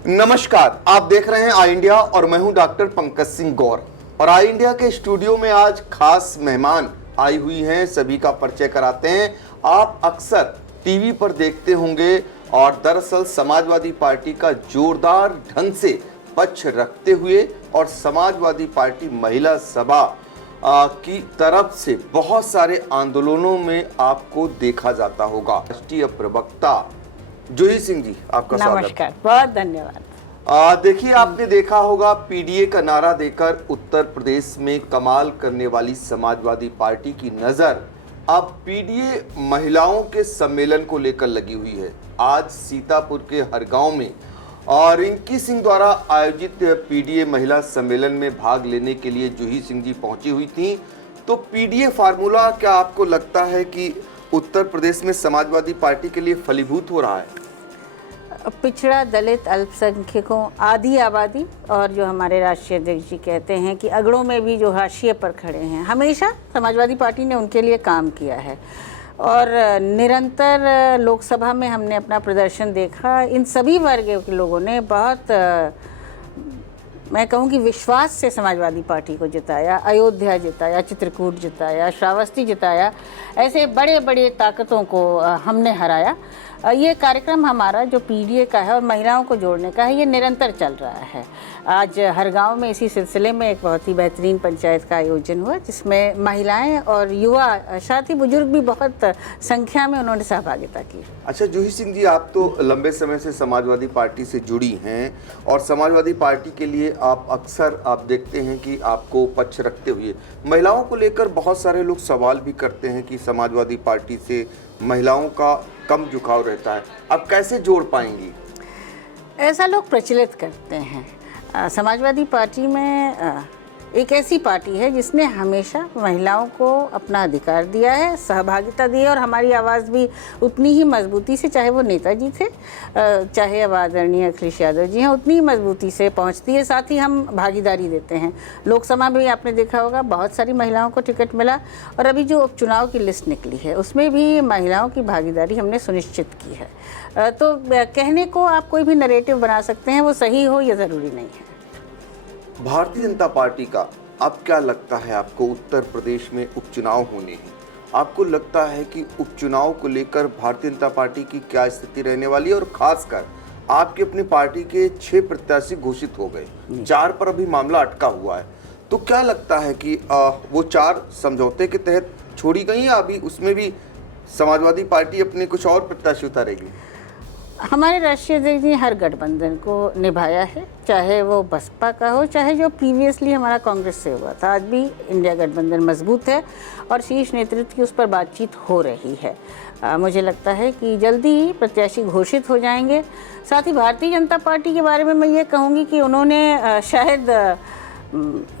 नमस्कार, आप देख रहे हैं आई इंडिया और मैं हूं डॉक्टर पंकज सिंह गौर। और आई इंडिया के स्टूडियो में आज खास मेहमान आई हुई हैं, सभी का परिचय कराते हैं। आप अक्सर टीवी पर देखते होंगे और दरअसल समाजवादी पार्टी का जोरदार ढंग से पक्ष रखते हुए और समाजवादी पार्टी महिला सभा की तरफ से बहुत सारे आंदोलनों में आपको देखा जाता होगा। राष्ट्रीय प्रवक्ता जूही सिंह जी, आपका स्वागत। नमस्कार, बहुत धन्यवाद। देखिए, आपने देखा होगा पीडीए का नारा देकर उत्तर प्रदेश में कमाल करने वाली समाजवादी पार्टी की नजर अब पीडीए महिलाओं के सम्मेलन को लेकर लगी हुई है। आज सीतापुर के हरगांव में और रिंकी सिंह द्वारा आयोजित पीडीए महिला सम्मेलन में भाग लेने के लिए जूही सिंह जी पहुंची हुई थी। तो पीडीए फार्मूला क्या आपको लगता है कि उत्तर प्रदेश में समाजवादी पार्टी के लिए फलीभूत हो रहा है? पिछड़ा, दलित, अल्पसंख्यकों, आधी आबादी और जो हमारे राष्ट्रीय अध्यक्ष जी कहते हैं कि अगड़ों में भी जो हाशिए पर खड़े हैं, हमेशा समाजवादी पार्टी ने उनके लिए काम किया है और निरंतर लोकसभा में हमने अपना प्रदर्शन देखा। इन सभी वर्ग के लोगों ने बहुत मैं कहूँ कि विश्वास से समाजवादी पार्टी को जिताया। अयोध्या जिताया, चित्रकूट जिताया, श्रावस्ती जिताया, ऐसे बड़े बड़े ताकतों को हमने हराया। ये कार्यक्रम हमारा जो पीडीए का है और महिलाओं को जोड़ने का है, ये निरंतर चल रहा है। आज हर गांव में इसी सिलसिले में एक बहुत ही बेहतरीन पंचायत का आयोजन हुआ, जिसमें महिलाएं और युवा, साथ ही बुजुर्ग भी बहुत संख्या में उन्होंने सहभागिता की। अच्छा जूही सिंह जी, आप तो लंबे समय से समाजवादी पार्टी से जुड़ी हैं और समाजवादी पार्टी के लिए आप अक्सर देखते हैं कि आपको पक्ष रखते हुए महिलाओं को लेकर बहुत सारे लोग सवाल भी करते हैं कि समाजवादी पार्टी से महिलाओं का कम झुकाव रहता है। आप कैसे जोड़ पाएंगी? ऐसा लोग प्रचलित करते हैं। समाजवादी पार्टी में एक ऐसी पार्टी है जिसने हमेशा महिलाओं को अपना अधिकार दिया है, सहभागिता दी है और हमारी आवाज़ भी उतनी ही मजबूती से, चाहे वो नेताजी थे, चाहे अब आदरणीय अखिलेश यादव जी हैं, उतनी ही मजबूती से पहुंचती है। साथ ही हम भागीदारी देते हैं। लोकसभा में भी आपने देखा होगा बहुत सारी महिलाओं को टिकट मिला और अभी जो उपचुनाव की लिस्ट निकली है उसमें भी महिलाओं की भागीदारी हमने सुनिश्चित की है। तो कहने को आप कोई भी नरेटिव बना सकते हैं, वो सही हो ये ज़रूरी नहीं है। भारतीय जनता पार्टी का अब क्या लगता है आपको? उत्तर प्रदेश में उपचुनाव होने हैं, आपको लगता है कि उपचुनाव को लेकर भारतीय जनता पार्टी की क्या स्थिति रहने वाली है? और खासकर आपकी अपनी पार्टी के 6 प्रत्याशी घोषित हो गए, 4 पर अभी मामला अटका हुआ है, तो क्या लगता है कि वो 4 समझौते के तहत छोड़ी गई या अभी उसमें भी समाजवादी पार्टी अपने कुछ और प्रत्याशी उतारेगी? हमारे राष्ट्रीय अध्यक्ष जी हर गठबंधन को निभाया है, चाहे वो बसपा का हो, चाहे जो प्रीवियसली हमारा कांग्रेस से हुआ था। आज भी इंडिया गठबंधन मजबूत है और शीर्ष नेतृत्व की उस पर बातचीत हो रही है। मुझे लगता है कि जल्दी ही प्रत्याशी घोषित हो जाएंगे। साथ ही भारतीय जनता पार्टी के बारे में मैं ये कहूँगी कि उन्होंने शायद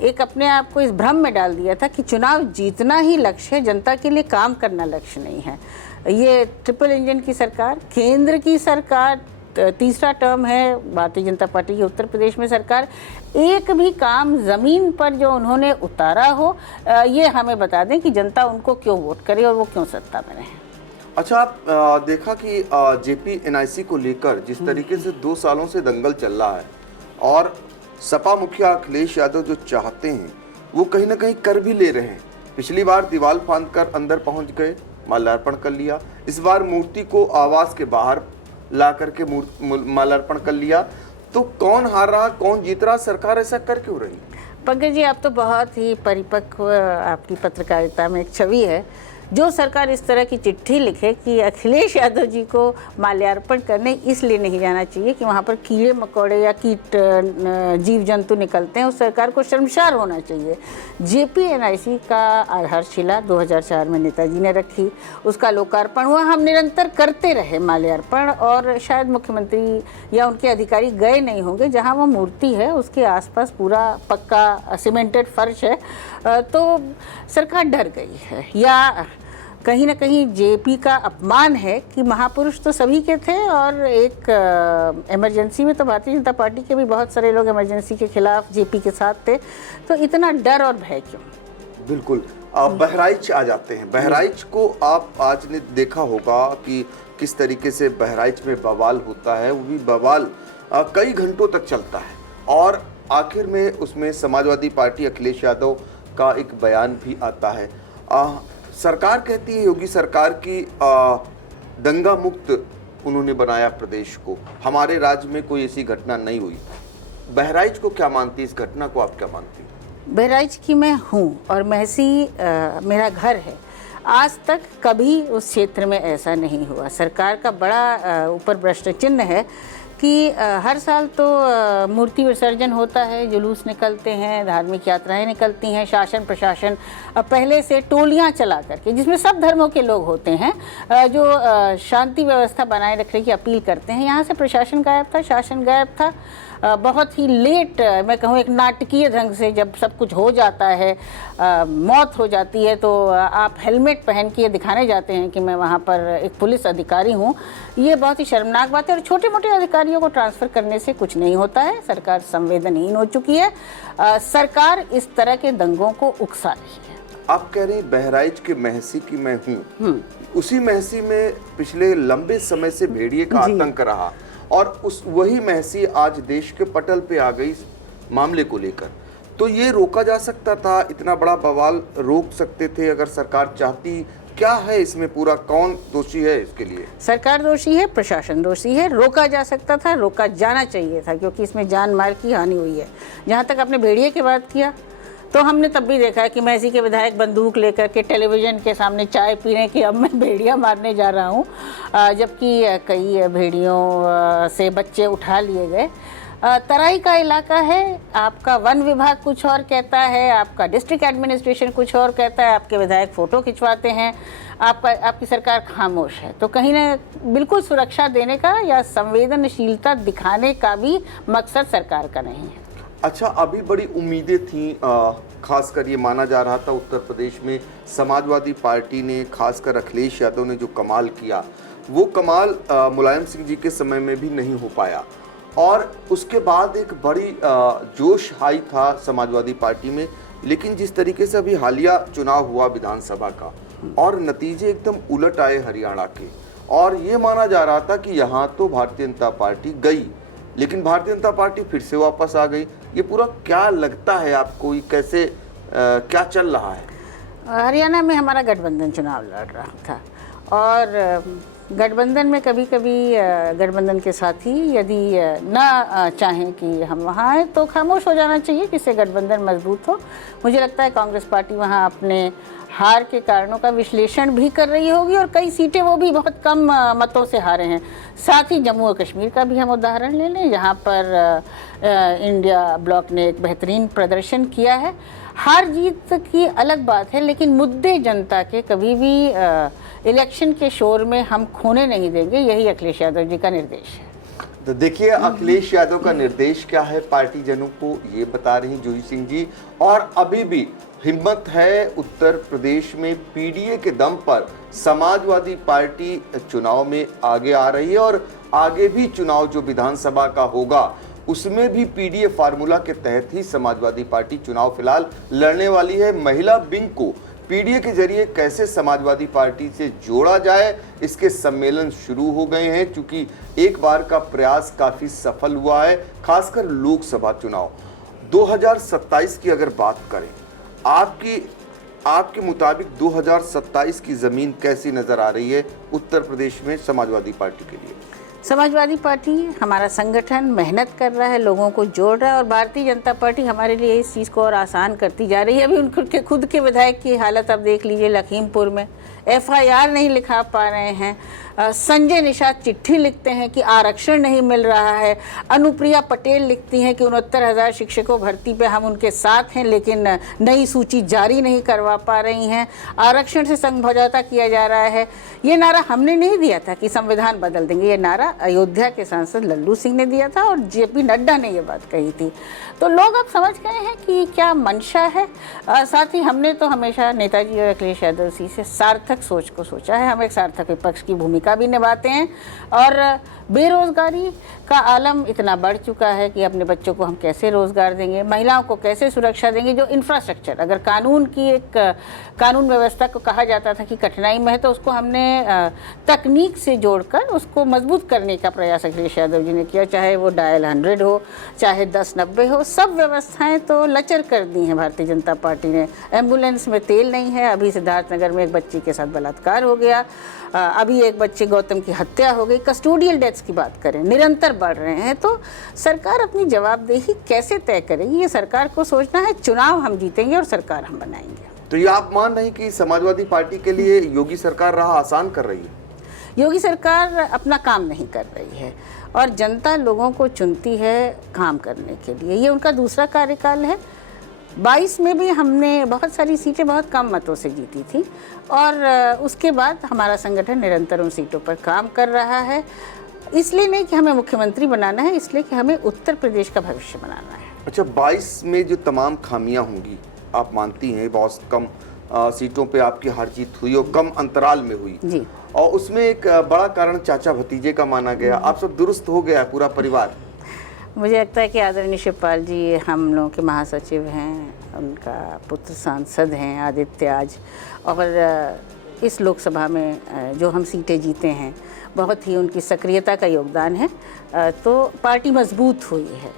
एक अपने आप को इस भ्रम में डाल दिया था कि चुनाव जीतना ही लक्ष्य है, जनता के लिए काम करना लक्ष्य नहीं है। ये ट्रिपल इंजन की सरकार, केंद्र की सरकार, तीसरा टर्म है भारतीय जनता पार्टी की उत्तर प्रदेश में सरकार, एक भी काम ज़मीन पर जो उन्होंने उतारा हो, ये हमें बता दें कि जनता उनको क्यों वोट करे और वो क्यों सत्ता में रहे। अच्छा, आप देखा कि जेपी एनआईसी को लेकर जिस तरीके से 2 सालों से दंगल चल रहा है और सपा मुखिया अखिलेश यादव जो चाहते हैं वो कहीं ना कहीं कर भी ले रहे हैं। पिछली बार दीवार फांद कर अंदर पहुंच गए, माल्यार्पण कर लिया। इस बार मूर्ति को आवास के बाहर ला करके माल्यार्पण कर लिया। तो कौन हार रहा, कौन जीत रहा? सरकार ऐसा कर क्यों रही? पंकज जी, आप तो बहुत ही परिपक्व, आपकी पत्रकारिता में एक छवि है। जो सरकार इस तरह की चिट्ठी लिखे कि अखिलेश यादव जी को माल्यार्पण करने इसलिए नहीं जाना चाहिए कि वहाँ पर कीड़े मकोड़े या कीट जीव जंतु निकलते हैं, उस सरकार को शर्मसार होना चाहिए। जेपी एनआईसी का आधारशिला 2004 में नेताजी ने रखी, उसका लोकार्पण हुआ, हम निरंतर करते रहे माल्यार्पण और शायद मुख्यमंत्री या उनके अधिकारी गए नहीं होंगे। जहाँ वो मूर्ति है उसके आसपास पूरा पक्का सीमेंटेड फर्श है, तो सरकार डर गई है या कहीं ना कहीं जेपी का अपमान है कि महापुरुष तो सभी के थे और एक इमरजेंसी में तो भारतीय जनता पार्टी के भी बहुत सारे लोग इमरजेंसी के खिलाफ जेपी के साथ थे, तो इतना डर और भय क्यों? बिल्कुल। आप बहराइच आ जाते हैं। बहराइच को आप आज ने देखा होगा कि किस तरीके से बहराइच में बवाल होता है, वो भी बवाल कई घंटों तक चलता है और आखिर में उसमें समाजवादी पार्टी अखिलेश यादव का एक बयान भी आता है। सरकार कहती है योगी सरकार की दंगा मुक्त उन्होंने बनाया प्रदेश को, हमारे राज्य में कोई ऐसी घटना नहीं हुई। बहराइच को क्या मानती, इस घटना को आप क्या मानती? बहराइच की मैं हूँ और महसी मेरा घर है। आज तक कभी उस क्षेत्र में ऐसा नहीं हुआ। सरकार का बड़ा ऊपर प्रश्न चिन्ह है कि हर साल तो मूर्ति विसर्जन होता है, जुलूस निकलते हैं, धार्मिक यात्राएं निकलती हैं, शासन प्रशासन पहले से टोलियां चला करके, जिसमें सब धर्मों के लोग होते हैं, जो शांति व्यवस्था बनाए रखने की अपील करते हैं। यहाँ से प्रशासन गायब था, शासन गायब था। बहुत ही लेट, मैं कहूँ एक नाटकीय ढंग से जब सब कुछ हो जाता है, मौत हो जाती है, तो आप हेलमेट पहन के दिखाने जाते हैं कि मैं वहाँ पर एक पुलिस अधिकारी हूँ। ये बहुत ही शर्मनाक बात है और छोटे मोटे अधिकारियों को ट्रांसफ़र करने से कुछ नहीं होता है। सरकार संवेदनहीन हो चुकी है। सरकार इस तरह के दंगों को उकसा रही है। आप कह रहे हैं बहराइच के महसी की मैं हूँ, उसी महसी में पिछले लंबे समय से भेड़िए का आतंक रहा और उस वही महसी आज देश के पटल पे आ गई मामले को लेकर। तो ये रोका जा सकता था, इतना बड़ा बवाल रोक सकते थे अगर सरकार चाहती। क्या है इसमें पूरा, कौन दोषी है इसके लिए? सरकार दोषी है, प्रशासन दोषी है। रोका जा सकता था, रोका जाना चाहिए था, क्योंकि इसमें जान माल की हानि हुई है। जहाँ तक आपने भेड़िए की बात किया, तो हमने तब भी देखा है कि महसी के विधायक बंदूक लेकर के टेलीविज़न के सामने चाय पीने की अब मैं भेड़िया मारने जा रहा हूँ, जबकि कई भेड़ियों से बच्चे उठा लिए गए। तराई का इलाका है, आपका वन विभाग कुछ और कहता है, आपका डिस्ट्रिक्ट एडमिनिस्ट्रेशन कुछ और कहता है, आपके विधायक फ़ोटो खिंचवाते हैं, आपकी सरकार खामोश है। तो कहीं ना बिल्कुल सुरक्षा देने का या संवेदनशीलता दिखाने का भी मकसद सरकार का नहीं है। अच्छा, अभी बड़ी उम्मीदें थी, खासकर ये माना जा रहा था उत्तर प्रदेश में समाजवादी पार्टी ने, खासकर अखिलेश यादव ने जो कमाल किया, वो कमाल मुलायम सिंह जी के समय में भी नहीं हो पाया। और उसके बाद एक बड़ी जोश हाई था समाजवादी पार्टी में। लेकिन जिस तरीके से अभी हालिया चुनाव हुआ विधानसभा का और नतीजे एकदम उलट आए हरियाणा के, और ये माना जा रहा था कि यहाँ तो भारतीय जनता पार्टी गई, लेकिन भारतीय जनता पार्टी फिर से वापस आ गई। ये पूरा क्या लगता है आपको, ये कैसे क्या चल रहा है? हरियाणा में हमारा गठबंधन चुनाव लड़ रहा था और गठबंधन में कभी कभी गठबंधन के साथी यदि ना चाहें कि हम वहाँ आए तो खामोश हो जाना चाहिए, जिससे गठबंधन मजबूत हो। मुझे लगता है कांग्रेस पार्टी वहाँ अपने हार के कारणों का विश्लेषण भी कर रही होगी और कई सीटें वो भी बहुत कम मतों से हारे हैं। साथ ही जम्मू और कश्मीर का भी हम उदाहरण ले लें, जहाँ पर इंडिया ब्लॉक ने एक बेहतरीन प्रदर्शन किया है। हार जीत की अलग बात है, लेकिन मुद्दे जनता के कभी भी इलेक्शन के शोर में हम खोने नहीं देंगे। यही अखिलेश यादव जी का निर्देश है। तो देखिए अखिलेश यादव का निर्देश क्या है पार्टी जनों को, ये बता रही जूही सिंह जी। और अभी भी हिम्मत है उत्तर प्रदेश में, पीडीए के दम पर समाजवादी पार्टी चुनाव में आगे आ रही है और आगे भी चुनाव जो विधानसभा का होगा उसमें भी पीडीए फार्मूला के तहत ही समाजवादी पार्टी चुनाव फिलहाल लड़ने वाली है। महिला विंग को पीडीए के जरिए कैसे समाजवादी पार्टी से जोड़ा जाए, इसके सम्मेलन शुरू हो गए हैं, क्योंकि एक बार का प्रयास काफी सफल हुआ है। खासकर लोकसभा चुनाव 2027 की अगर बात करें, आपके मुताबिक 2027 की जमीन कैसी नजर आ रही है उत्तर प्रदेश में समाजवादी पार्टी के लिए? समाजवादी पार्टी हमारा संगठन मेहनत कर रहा है, लोगों को जोड़ रहा है और भारतीय जनता पार्टी हमारे लिए इस चीज़ को और आसान करती जा रही है। अभी उनके खुद के विधायक की हालत आप देख लीजिए, लखीमपुर में एफआईआर नहीं लिखा पा रहे हैं। संजय निषाद चिट्ठी लिखते हैं कि आरक्षण नहीं मिल रहा है। अनुप्रिया पटेल लिखती हैं कि 69,000 शिक्षकों भर्ती पे हम उनके साथ हैं, लेकिन नई सूची जारी नहीं करवा पा रही हैं। आरक्षण से समझौता किया जा रहा है। ये नारा हमने नहीं दिया था कि संविधान बदल देंगे, ये नारा अयोध्या के सांसद लल्लू सिंह ने दिया था और जेपी नड्डा ने ये बात कही थी। तो लोग अब समझ गए हैं कि क्या मंशा है। साथ ही हमने तो हमेशा नेताजी और अखिलेश यादव जी से सार्थक सोच को सोचा है। हम एक सार्थक विपक्ष की भूमिका भी निभाते हैं और बेरोजगारी का आलम इतना बढ़ चुका है कि अपने बच्चों को हम कैसे रोजगार देंगे, महिलाओं को कैसे सुरक्षा देंगे। जो इंफ्रास्ट्रक्चर, अगर कानून व्यवस्था को कहा जाता था कि कठिनाई में है, तो उसको हमने तकनीक से जोड़कर उसको मजबूत करने का प्रयास अखिलेश यादव जी ने किया। चाहे वो डायल 100 हो, चाहे 1090 हो, सब व्यवस्थाएं तो लचर कर दी हैं भारतीय जनता पार्टी ने। एम्बुलेंस में तेल नहीं है, अभी सिद्धार्थनगर में एक बच्ची के साथ बलात्कार हो गया, अभी एक बच्चे गौतम की हत्या हो गई। कस्टोडियल डेथ्स की बात करें, निरंतर बढ़ रहे हैं। तो सरकार अपनी जवाबदेही कैसे तय करेगी, ये सरकार को सोचना है। चुनाव हम जीतेंगे और सरकार हम बनाएंगे। तो ये आप मान रहे हैं कि समाजवादी पार्टी के लिए योगी सरकार राह आसान कर रही है? योगी सरकार अपना काम नहीं कर रही है और जनता लोगों को चुनती है काम करने के लिए। ये उनका दूसरा कार्यकाल है। 22 में भी हमने बहुत सारी सीटें बहुत कम मतों से जीती थी और उसके बाद हमारा संगठन निरंतर उन सीटों पर काम कर रहा है। इसलिए नहीं कि हमें मुख्यमंत्री बनाना है, इसलिए कि हमें उत्तर प्रदेश का भविष्य बनाना है। अच्छा, 22 में जो तमाम खामियां होंगी, आप मानती हैं बहुत कम सीटों पे आपकी हार जीत हुई और कम अंतराल में हुई जी, और उसमें एक बड़ा कारण चाचा भतीजे का माना गया। आप सब दुरुस्त हो गया पूरा परिवार? मुझे लगता है कि आदरणीय शिवपाल जी हम लोगों के महासचिव हैं, उनका पुत्र सांसद हैं आदित्य आज, और इस लोकसभा में जो हम सीटें जीते हैं बहुत ही उनकी सक्रियता का योगदान है। तो पार्टी मजबूत हुई है।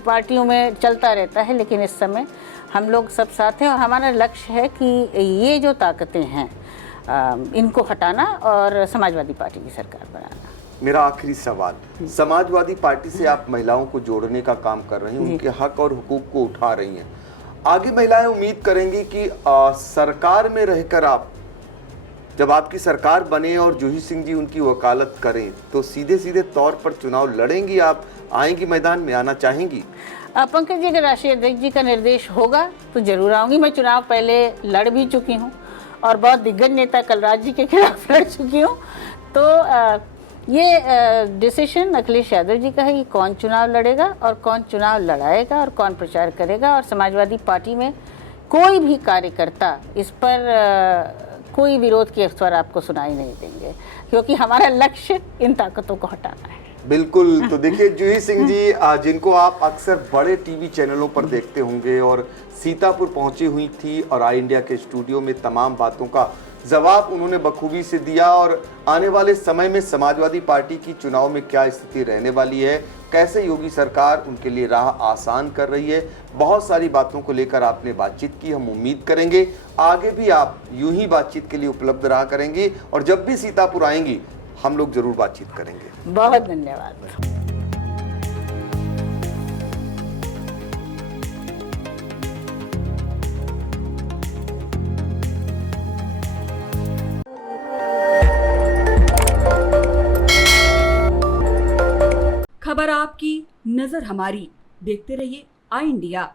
पार्टियों में चलता रहता है, लेकिन इस समय हम लोग सब साथ हैं और हमारा लक्ष्य है कि ये जो ताकतें हैं इनको हटाना और समाजवादी पार्टी की सरकार बनाना। मेरा आखिरी सवाल, समाजवादी पार्टी से आप महिलाओं को जोड़ने का काम कर रही हैं, उनके हक और हुकूक को उठा रही हैं। आगे महिलाएं उम्मीद करेंगी कि सरकार में रहकर आप, जब आपकी सरकार बने और जूही सिंह जी उनकी वकालत करें, तो सीधे सीधे तौर पर चुनाव लड़ेंगी, आप आएंगी, मैदान में आना चाहेंगी? पंकज जी, अगर राष्ट्रीय अध्यक्ष जी का निर्देश होगा तो जरूर आऊँगी। मैं चुनाव पहले लड़ भी चुकी हूँ और बहुत दिग्गज नेता कलराज जी के खिलाफ लड़ चुकी हूँ। तो ये डिसीजन अखिलेश यादव जी का है कि कौन चुनाव लड़ेगा और कौन चुनाव लड़ाएगा और कौन प्रचार करेगा। और समाजवादी पार्टी में कोई भी कार्यकर्ता इस पर कोई विरोध के स्वर आपको सुनाई नहीं देंगे, क्योंकि हमारा लक्ष्य इन ताकतों को हटाना है। बिल्कुल। तो देखिए, जूही सिंह जी जिनको आप अक्सर बड़े टीवी चैनलों पर देखते होंगे और सीतापुर पहुंची हुई थी और आई इंडिया के स्टूडियो में तमाम बातों का जवाब उन्होंने बखूबी से दिया। और आने वाले समय में समाजवादी पार्टी की चुनाव में क्या स्थिति रहने वाली है, कैसे योगी सरकार उनके लिए राह आसान कर रही है, बहुत सारी बातों को लेकर आपने बातचीत की। हम उम्मीद करेंगे आगे भी आप यूं ही बातचीत के लिए उपलब्ध रहा करेंगी और जब भी सीतापुर आएंगी हम लोग जरूर बातचीत करेंगे। बहुत धन्यवाद। खबर आपकी, नजर हमारी। देखते रहिए आई इंडिया।